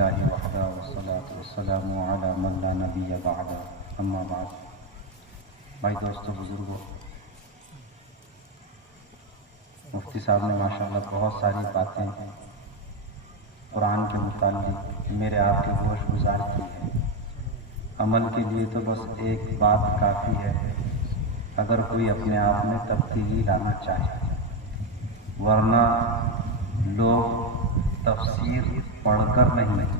للہ وحدہ والصلاۃ والسلام علی من لا نبی بعدہ اما بعد۔ بھائی دوستو، بزرگوں، مفتی صاحب نے ماشاءاللہ بہت ساری باتیں قرآن کے متعلق میرے آپ کے گوش گزار کی ہے۔ عمل کے لیے تو بس ایک بات کافی ہے، اگر کوئی اپنے آپ میں تبدیلی لانا چاہے، ورنہ لوگ تفسیر پڑھ کر نہیں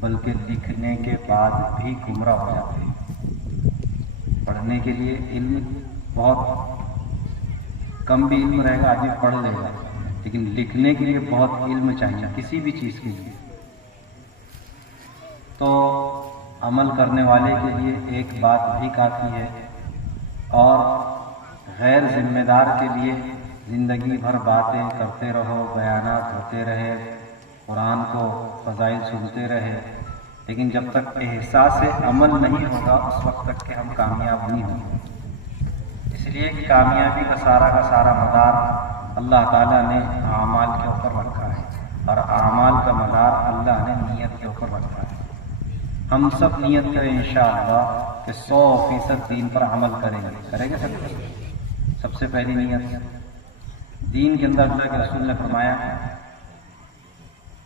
بلکہ لکھنے کے بعد بھی گمراہ ہو جاتے ہیں۔ پڑھنے کے لیے علم بہت کم بھی علم رہے گا، آدمی پڑھ لے گا، لیکن لکھنے کے لیے بہت علم چاہیے کسی بھی چیز کے لیے۔ تو عمل کرنے والے کے لیے ایک بات بھی کافی ہے، اور غیر ذمہ دار کے لیے زندگی بھر باتیں کرتے رہو، بیانات ہوتے رہے، قرآن کو فضائل سنتے رہے، لیکن جب تک احساس عمل نہیں ہوگا اس وقت تک کہ ہم کامیاب نہیں ہوں گے۔ اس لیے کہ کامیابی کا سارا مدار اللہ تعالیٰ نے اعمال کے اوپر رکھا ہے، اور اعمال کا مدار اللہ نے نیت کے اوپر رکھا ہے۔ ہم سب نیت کریں انشاءاللہ کہ 100% دین پر عمل کریں گے سب سے پہلی نیت دین کے اندر اللہ کے رسول نے فرمایا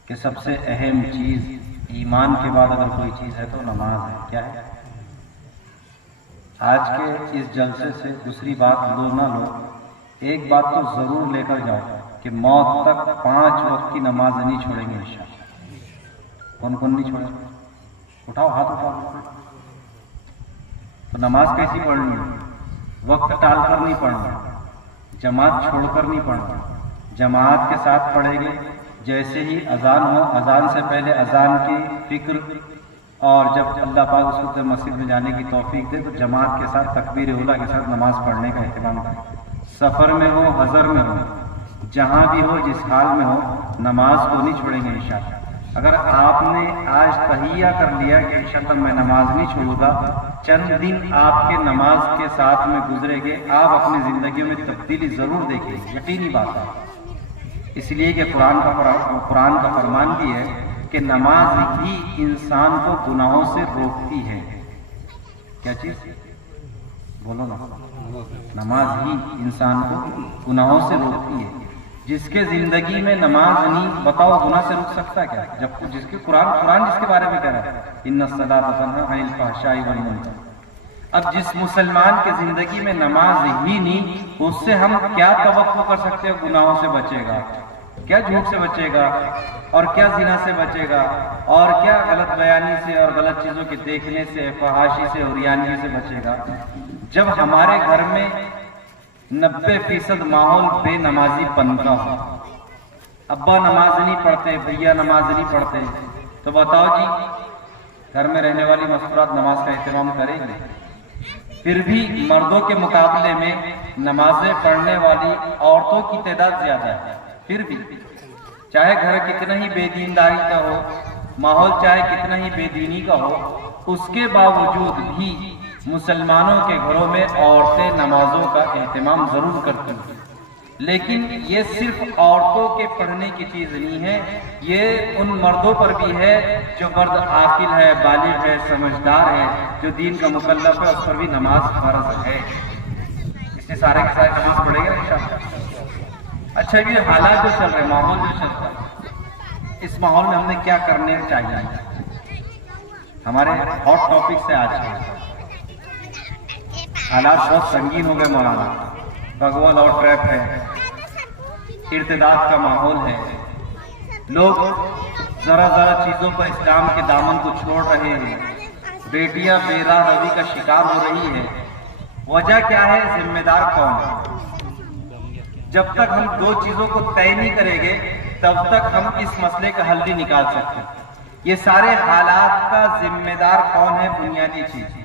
کہ سب سے اہم چیز ایمان کے بعد اگر کوئی چیز ہے تو نماز ہے۔ کیا ہے؟ آج کے اس جلسے سے دوسری بات لو نہ لو، ایک بات تو ضرور لے کر جاؤ کہ موت تک 5 وقت کی نماز نہیں چھوڑیں گے انشاءاللہ۔ کون کون نہیں چھوڑیں گے؟ اٹھاؤ، ہاتھ اٹھاؤ۔ تو نماز کیسی پڑھنی ہے؟ وقت ٹال کر نہیں پڑھنا، جماعت چھوڑ کر نہیں پڑھنا، جماعت کے ساتھ پڑھیں گے۔ جیسے ہی اذان ہو، اذان سے پہلے اذان کی فکر، اور جب اللہ پاک اس کو مسجد میں جانے کی توفیق دے تو جماعت کے ساتھ تکبیر اولیٰ کے ساتھ نماز پڑھنے کا اہتمام کریں۔ سفر میں ہو، حضر میں ہو، جہاں بھی ہو، جس حال میں ہو، نماز کو نہیں چھوڑیں گے انشاءاللہ۔ اگر آپ نے آج تہیہ کر لیا کہ انشاءاللہ میں نماز نہیں چھوڑوں گا، چند دن آپ کے نماز کے ساتھ میں گزرے گے، آپ اپنی زندگیوں میں تبدیلی ضرور دیکھیں گے، یقینی بات ہے۔ اس لیے کہ قرآن کا فرمان بھی ہے کہ نماز ہی انسان کو گناہوں سے روکتی ہے۔ کیا چیز؟ بولو نا۔ نماز ہی انسان کو گناہوں سے روکتی ہے۔ جس کے زندگی میں نماز نہیں، بتاؤ گناہ سے رک سکتا ہے کیا؟ جب جس کے قرآن جس کے بارے میں کہہ رہا ہے ان الصلاۃ تنہی عن الفحشاء والمنکر۔ اب جس مسلمان کے زندگی میں نماز ہی نہیں، اس سے ہم کیا توقع کر سکتے ہیں گناہوں سے بچے گا؟ کیا جھوٹ سے بچے گا، اور کیا زنا سے بچے گا، اور کیا غلط بیانی سے اور غلط چیزوں کے دیکھنے سے، فحاشی سے، عریانیت سے بچے گا؟ جب ہمارے گھر میں 90% ماحول بے نمازی پن کا ہو، ابا نماز نہیں پڑھتے، بھیا نماز نہیں پڑھتے، تو بتاؤ جی گھر میں رہنے والی مستورات نماز کا اہتمام کریں گے؟ پھر بھی مردوں کے مقابلے میں نمازیں پڑھنے والی عورتوں کی تعداد زیادہ ہے۔ پھر بھی چاہے گھر کتنا ہی بے دینداری کا ہو، ماحول چاہے کتنا ہی بے دینی کا ہو، اس کے باوجود بھی مسلمانوں کے گھروں میں عورتیں نمازوں کا اہتمام ضرور کرتی ہیں۔ لیکن یہ صرف عورتوں کے پڑھنے کی چیز نہیں ہے، یہ ان مردوں پر بھی ہے جو مرد عاقل ہے، بالغ ہے، سمجھدار ہے، جو دین کا مکلف ہے، اس پر بھی نماز فرض ہے۔ اس لیے سارے کے سارے نماز پڑھے گا انشاءاللہ۔ اچھا، یہ حالات جو چل رہے، ماحول جو چل رہا ہے، اس ماحول میں ہم نے کیا کرنے چاہیے؟ ہمارے ہاٹ ٹاپک سے آج حالات بہت سنگین ہو گئے مولانا، بھگوا لاؤ ٹریپ ہے، ارتداد کا ماحول ہے، لوگ ذرا چیزوں پر اسلام کے دامن کو چھوڑ رہے ہیں، بیٹیاں بے راہ روی کا شکار ہو رہی ہے۔ وجہ کیا ہے؟ ذمہ دار کون ہے؟ جب تک ہم دو چیزوں کو طے نہیں کریں گے تب تک ہم اس مسئلے کا حل نہیں نکال سکتے۔ یہ سارے حالات کا ذمہ دار کون ہے؟ بنیادی چیز،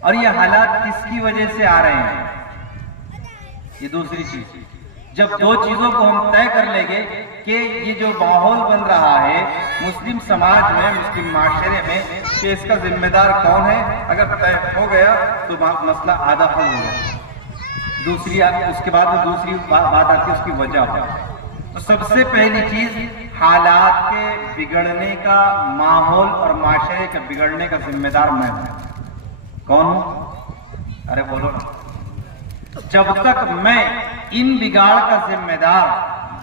اور یہ حالات کس کی وجہ سے آ رہے ہیں؟ یہ دوسری چیز۔ جب دو چیزوں کو ہم طے کر لیں گے کہ یہ جو ماحول بن رہا ہے مسلم سماج میں، مسلم معاشرے میں، کہ اس کا ذمہ دار کون ہے، اگر طے ہو گیا تو مسئلہ آدھا حل ہو گیا۔ دوسری اس کے بعد دوسری بات آتی ہے اس کی وجہ۔ تو سب سے پہلی چیز حالات کے بگڑنے کا، ماحول اور معاشرے کے بگڑنے کا ذمہ دار میں ہوں۔ کون ہوں؟ ارے بولو نا۔ جب تک میں ان بگاڑ کا ذمہ دار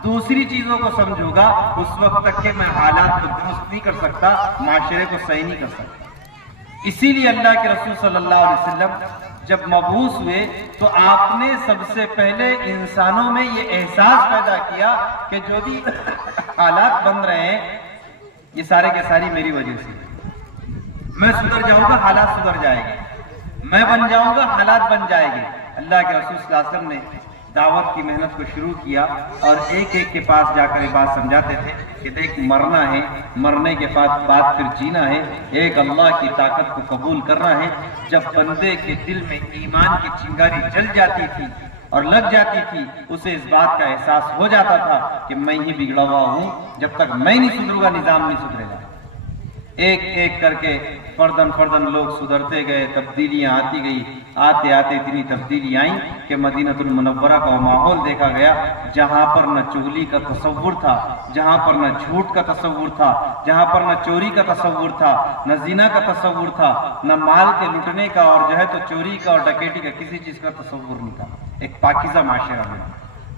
دوسری چیزوں کو سمجھوں گا، اس وقت تک کہ میں حالات کو درست نہیں کر سکتا، معاشرے کو صحیح نہیں کر سکتا۔ اسی لیے اللہ کے رسول صلی اللہ علیہ وسلم جب مبعوث ہوئے تو آپ نے سب سے پہلے انسانوں میں یہ احساس پیدا کیا کہ جو بھی حالات بن رہے ہیں یہ سارے کے ساری میری وجہ سے۔ میں سدھر جاؤں گا، حالات سدھر جائیں گے، میں بن جاؤں گا، حالات بن جائیں گے۔ اللہ کے رسول صلی اللہ علیہ وسلم نے دعوت کی محنت کو شروع کیا اور ایک ایک کے پاس جا کر یہ بات سمجھاتے تھے کہ دیکھ، مرنا ہے، مرنے کے بعد پھر جینا ہے، ایک اللہ کی طاقت کو قبول کرنا ہے۔ جب بندے کے دل میں ایمان کی چنگاری جل جاتی تھی اور لگ جاتی تھی، اسے اس بات کا احساس ہو جاتا تھا کہ میں ہی بگڑا ہوا ہوں، جب تک میں نہیں سدھروں گا نظام نہیں سدھرے گا۔ ایک ایک کر کے فردن فردن لوگ سدھرتے گئے، تبدیلیاں آتی گئی، آتے آتے اتنی تبدیلی آئیں کہ مدینہ المنورہ کا ماحول دیکھا گیا جہاں پر نہ چغلی کا تصور تھا، جہاں پر نہ جھوٹ کا تصور تھا، جہاں پر نہ چوری کا تصور تھا، نہ زنا کا تصور تھا، نہ مال کے لٹنے کا اور جو ہے تو چوری کا اور ڈکیٹی کا کسی چیز کا تصور نہیں تھا۔ ایک پاکیزہ معاشرہ ہے،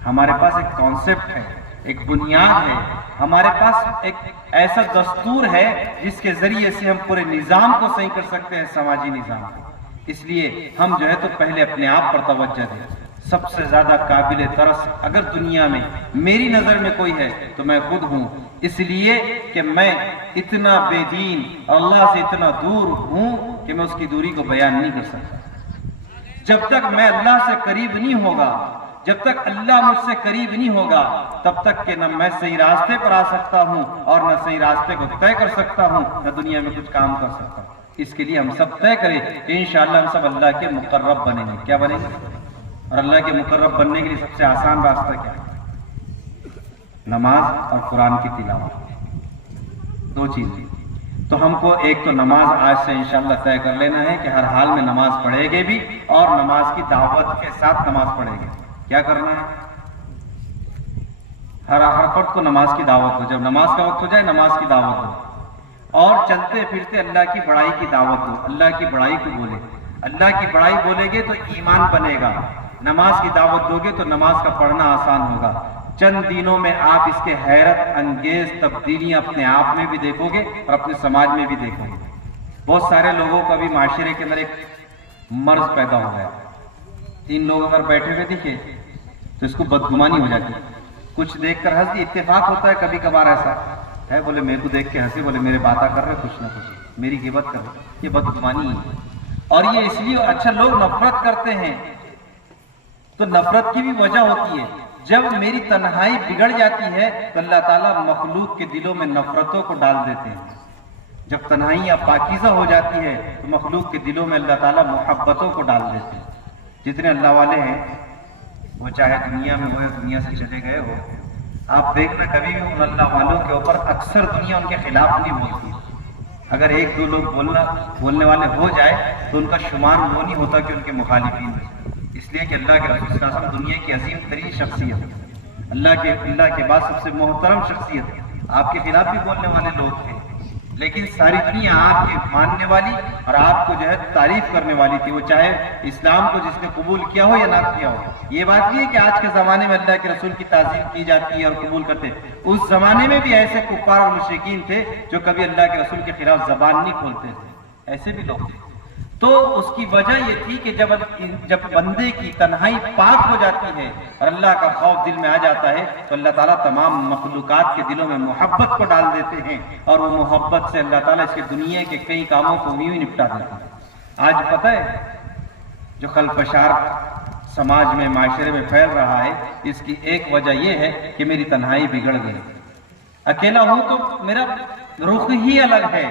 ہمارے پاس ایک کانسیپٹ ہے، ایک بنیاد ہے، ہمارے پاس ایک ایسا دستور ہے جس کے ذریعے سے ہم پورے نظام کو صحیح کر سکتے ہیں، سماجی نظام کو۔ اس لیے ہم جو ہے تو پہلے اپنے آپ پر توجہ دیں۔ سب سے زیادہ قابل ترس اگر دنیا میں میری نظر میں کوئی ہے تو میں خود ہوں، اس لیے کہ میں اتنا بے دین اللہ سے اتنا دور ہوں کہ میں اس کی دوری کو بیان نہیں کر سکتا۔ جب تک میں اللہ سے قریب نہیں ہوگا، جب تک اللہ مجھ سے قریب نہیں ہوگا، تب تک کہ نہ میں صحیح راستے پر آ سکتا ہوں اور نہ صحیح راستے کو طے کر سکتا ہوں، نہ دنیا میں کچھ کام کر سکتا ہوں۔ اس کے لیے ہم سب طے کریں کہ انشاءاللہ ہم سب اللہ کے مقرب بنیں گے۔ کیا بنیں گے؟ اور اللہ کے مقرب بننے کے لیے سب سے آسان راستہ کیا ہے؟ نماز اور قرآن کی تلاوت، دو چیزیں۔ تو ہم کو ایک تو نماز آج سے انشاءاللہ طے کر لینا ہے کہ ہر حال میں نماز پڑھے گے بھی اور نماز کی دعوت کے ساتھ نماز پڑھے گے۔ کیا کرنا ہے؟ ہر وقت کو نماز کی دعوت ہو، جب نماز کا وقت ہو جائے نماز کی دعوت ہو، اور چلتے پھرتے اللہ کی بڑائی کی دعوت ہو، اللہ کی بڑائی کو بولے۔ اللہ کی بڑائی بولے گے تو ایمان بنے گا، نماز کی دعوت دو گے تو نماز کا پڑھنا آسان ہوگا۔ چند دنوں میں آپ اس کے حیرت انگیز تبدیلیاں اپنے آپ میں بھی دیکھو گے اور اپنے سماج میں بھی دیکھو گے۔ بہت سارے لوگوں کا بھی معاشرے کے اندر ایک مرض پیدا ہو گیا۔ 3 لوگ اگر بیٹھے ہوئے دکھے تو اس کو بدگمانی ہو جاتی ہے، کچھ دیکھ کر ہنس دی، اتفاق ہوتا ہے کبھی کبھار ایسا ہے، بولے میرے کو دیکھ کے ہنسی، بولے میرے باتیں کر رہے کچھ نہ کچھ، میری غیبت کر رہے، یہ بدگمانی ہے۔ اور یہ اس لیے اچھا لوگ نفرت کرتے ہیں تو نفرت کی بھی وجہ ہوتی ہے، جب میری تنہائی بگڑ جاتی ہے تو اللہ تعالیٰ مخلوق کے دلوں میں نفرتوں کو ڈال دیتے ہیں۔ جب تنہائیاں پاکیزہ ہو جاتی ہے تو مخلوق کے دلوں میں اللہ تعالیٰ محبتوں کو ڈال دیتے ہیں۔ جتنے اللہ والے ہیں وہ چاہے دنیا میں ہو یا دنیا سے چلے گئے ہو، آپ دیکھنا کبھی بھی ان اللہ والوں کے اوپر اکثر دنیا ان کے خلاف نہیں بولتی۔ اگر 1-2 لوگ بولنے والے ہو جائے تو ان کا شمار وہ نہیں ہوتا کہ ان کے مخالفین، اس لیے کہ اللہ کے رسول صلی اللہ علیہ وسلم دنیا کی عظیم ترین شخصیت، اللہ کے بعد سب سے محترم شخصیت، آپ کے خلاف بھی بولنے والے لوگ تھے، لیکن ساری دنیا آپ کے ماننے والی اور آپ کو جو ہے تعریف کرنے والی تھی، وہ چاہے اسلام کو جس نے قبول کیا ہو یا نہ کیا ہو۔ یہ بات نہیں ہے کہ آج کے زمانے میں اللہ کے رسول کی تعظیم کی جاتی ہے اور قبول کرتے، اس زمانے میں بھی ایسے کفار اور مشرکین تھے جو کبھی اللہ کے رسول کے خلاف زبان نہیں کھولتے تھے، ایسے بھی لوگ تھے۔ تو اس کی وجہ یہ تھی کہ جب بندے کی تنہائی پاک ہو جاتی ہے اور اللہ کا خوف دل میں آ جاتا ہے تو اللہ تعالیٰ تمام مخلوقات کے دلوں میں محبت کو ڈال دیتے ہیں، اور وہ محبت سے اللہ تعالیٰ اس کے دنیا کے کئی کاموں کو یوں ہی نپٹا دیتے ہیں۔ آج پتہ ہے جو خلفشار سماج میں معاشرے میں پھیل رہا ہے، اس کی ایک وجہ یہ ہے کہ میری تنہائی بگڑ گئی، اکیلا ہوں تو میرا رخ ہی الگ ہے،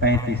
35।